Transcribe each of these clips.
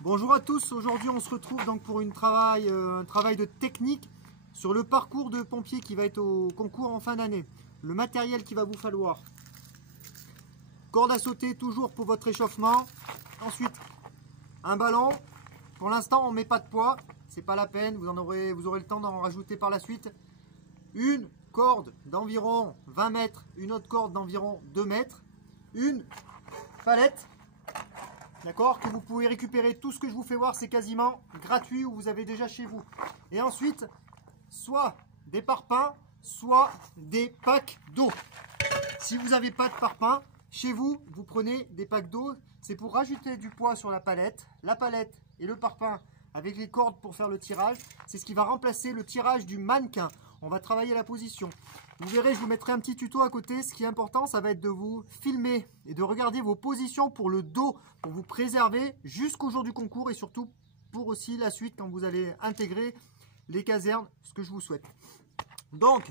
Bonjour à tous, aujourd'hui on se retrouve donc pour un travail de technique sur le parcours de pompier qui va être au concours en fin d'année. Le matériel qu'il va vous falloir. Corde à sauter toujours pour votre échauffement. Ensuite, un ballon. Pour l'instant on ne met pas de poids, c'est pas la peine, vous aurez le temps d'en rajouter par la suite. Une corde d'environ 20 mètres, une autre corde d'environ 2 mètres. Une palette. D'accord, que vous pouvez récupérer. Tout ce que je vous fais voir, c'est quasiment gratuit ou vous avez déjà chez vous. Et ensuite, soit des parpaings, soit des packs d'eau. Si vous n'avez pas de parpaings, chez vous, vous prenez des packs d'eau. C'est pour rajouter du poids sur la palette. La palette et le parpaing avec les cordes pour faire le tirage. C'est ce qui va remplacer le tirage du mannequin. On va travailler la position. Vous verrez, je vous mettrai un petit tuto à côté. Ce qui est important, ça va être de vous filmer et de regarder vos positions pour le dos, pour vous préserver jusqu'au jour du concours et surtout pour aussi la suite quand vous allez intégrer les casernes, ce que je vous souhaite. Donc,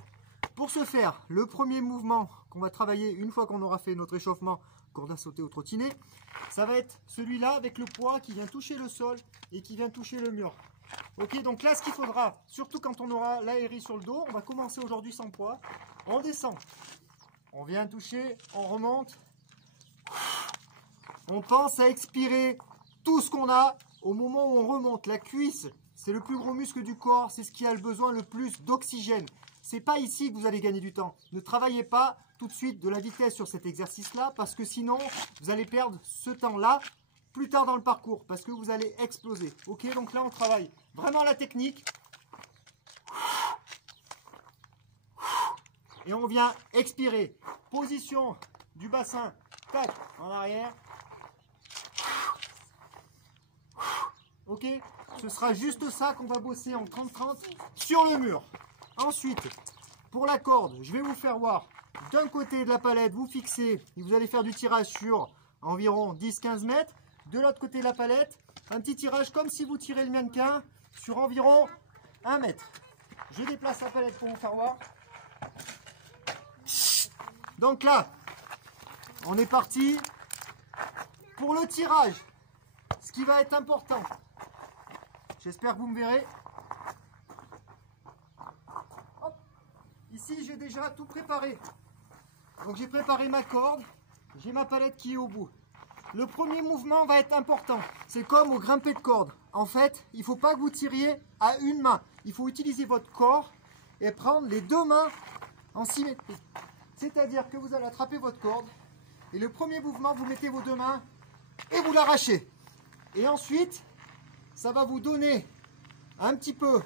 pour ce faire, le premier mouvement qu'on va travailler une fois qu'on aura fait notre échauffement, corde à sauter au trottinet, ça va être celui-là avec le poids qui vient toucher le sol et qui vient toucher le mur. Ok, donc là, ce qu'il faudra, surtout quand on aura l'aérie sur le dos, on va commencer aujourd'hui sans poids. On descend, on vient toucher, on remonte. On pense à expirer tout ce qu'on a au moment où on remonte. La cuisse, c'est le plus gros muscle du corps, c'est ce qui a le besoin le plus d'oxygène. C'est pas ici que vous allez gagner du temps. Ne travaillez pas tout de suite de la vitesse sur cet exercice-là parce que sinon, vous allez perdre ce temps-là plus tard dans le parcours parce que vous allez exploser. Ok, donc là, on travaille vraiment la technique. Et on vient expirer. Position du bassin, tac, en arrière. Ok, ce sera juste ça qu'on va bosser en 30-30 sur le mur. Ensuite, pour la corde, je vais vous faire voir d'un côté de la palette, vous fixez, et vous allez faire du tirage sur environ 10-15 mètres. De l'autre côté de la palette, un petit tirage comme si vous tirez le mannequin sur environ 1 mètre. Je déplace la palette pour vous faire voir. Donc là, on est parti pour le tirage. Ce qui va être important. J'espère que vous me verrez. Hop. Ici, j'ai déjà tout préparé. Donc j'ai préparé ma corde. J'ai ma palette qui est au bout. Le premier mouvement va être important. C'est comme au grimper de corde. En fait, il ne faut pas que vous tiriez à une main. Il faut utiliser votre corps et prendre les deux mains en symétrie. C'est-à-dire que vous allez attraper votre corde. Et le premier mouvement, vous mettez vos deux mains et vous l'arrachez. Et ensuite, ça va vous donner un petit peu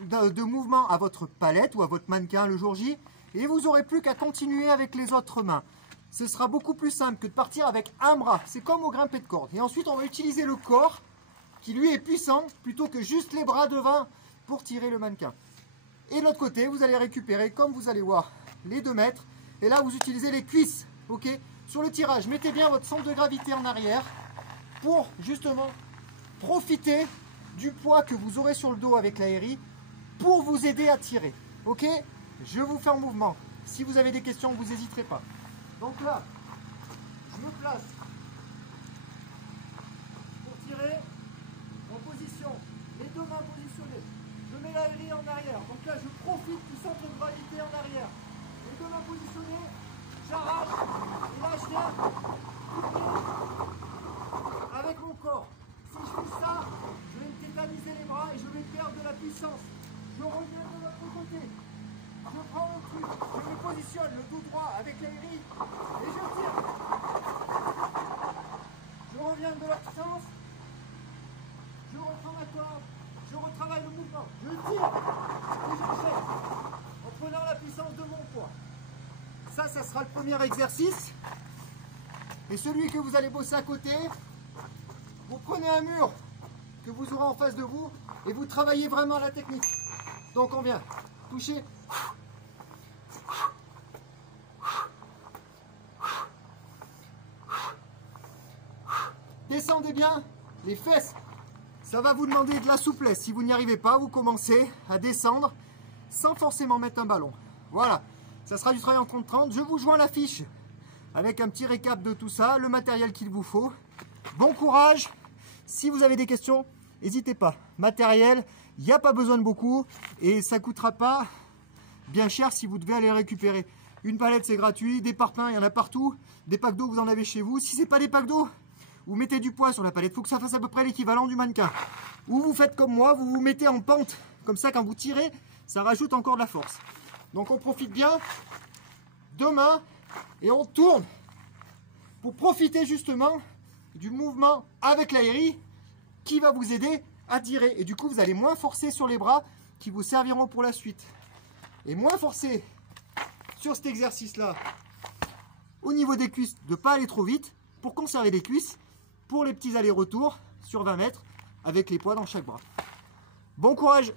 de mouvement à votre palette ou à votre mannequin le jour J. Et vous n'aurez plus qu'à continuer avec les autres mains. Ce sera beaucoup plus simple que de partir avec un bras. C'est comme au grimper de corde. Et ensuite, on va utiliser le corps qui lui est puissant plutôt que juste les bras devant pour tirer le mannequin. Et de l'autre côté, vous allez récupérer, comme vous allez voir, les 2 mètres. Et là, vous utilisez les cuisses. Ok. Sur le tirage, mettez bien votre centre de gravité en arrière pour justement profiter du poids que vous aurez sur le dos avec l'aérie pour vous aider à tirer. Ok. Je vous fais un mouvement. Si vous avez des questions, vous n'hésiterez pas. Donc là, je me place pour tirer en position, les deux mains positionnées. Je mets l'aérie en arrière. Donc là, je profite du centre de gravité en arrière. Les deux mains positionnées, j'arrache et là, je viens avec mon corps. Si je fais ça, je vais me tétaniser les bras et je vais perdre de la puissance. Je reviens de l'autre côté. Je prends mon truc, je me positionne le dos droit avec l'aérie et je tire. Je reviens de l'autre sens, je reprends ma corde, je retravaille le mouvement, je tire et j'enchaîne en prenant la puissance de mon poids. Ça sera le premier exercice. Et celui que vous allez bosser à côté, vous prenez un mur que vous aurez en face de vous et vous travaillez vraiment la technique. Donc on vient toucher. Descendez bien les fesses. Ça va vous demander de la souplesse. Si vous n'y arrivez pas, vous commencez à descendre sans forcément mettre un ballon. Voilà, ça sera du travail en compte 30. Je vous joins la fiche avec un petit récap de tout ça, le matériel qu'il vous faut. Bon courage. Si vous avez des questions, n'hésitez pas. Matériel, il n'y a pas besoin de beaucoup et ça ne coûtera pas bien cher si vous devez aller récupérer. Une palette, c'est gratuit. Des parpaings, il y en a partout. Des packs d'eau, vous en avez chez vous. Si ce n'est pas des packs d'eau, vous mettez du poids sur la palette. Il faut que ça fasse à peu près l'équivalent du mannequin. Ou vous faites comme moi, vous vous mettez en pente. Comme ça, quand vous tirez, ça rajoute encore de la force. Donc on profite bien. 2 mains et on tourne pour profiter justement du mouvement avec l'aérie qui va vous aider à tirer. Et du coup, vous allez moins forcer sur les bras qui vous serviront pour la suite. Et moins forcer sur cet exercice-là au niveau des cuisses, de ne pas aller trop vite pour conserver les cuisses pour les petits allers-retours sur 20 mètres avec les poids dans chaque bras. Bon courage!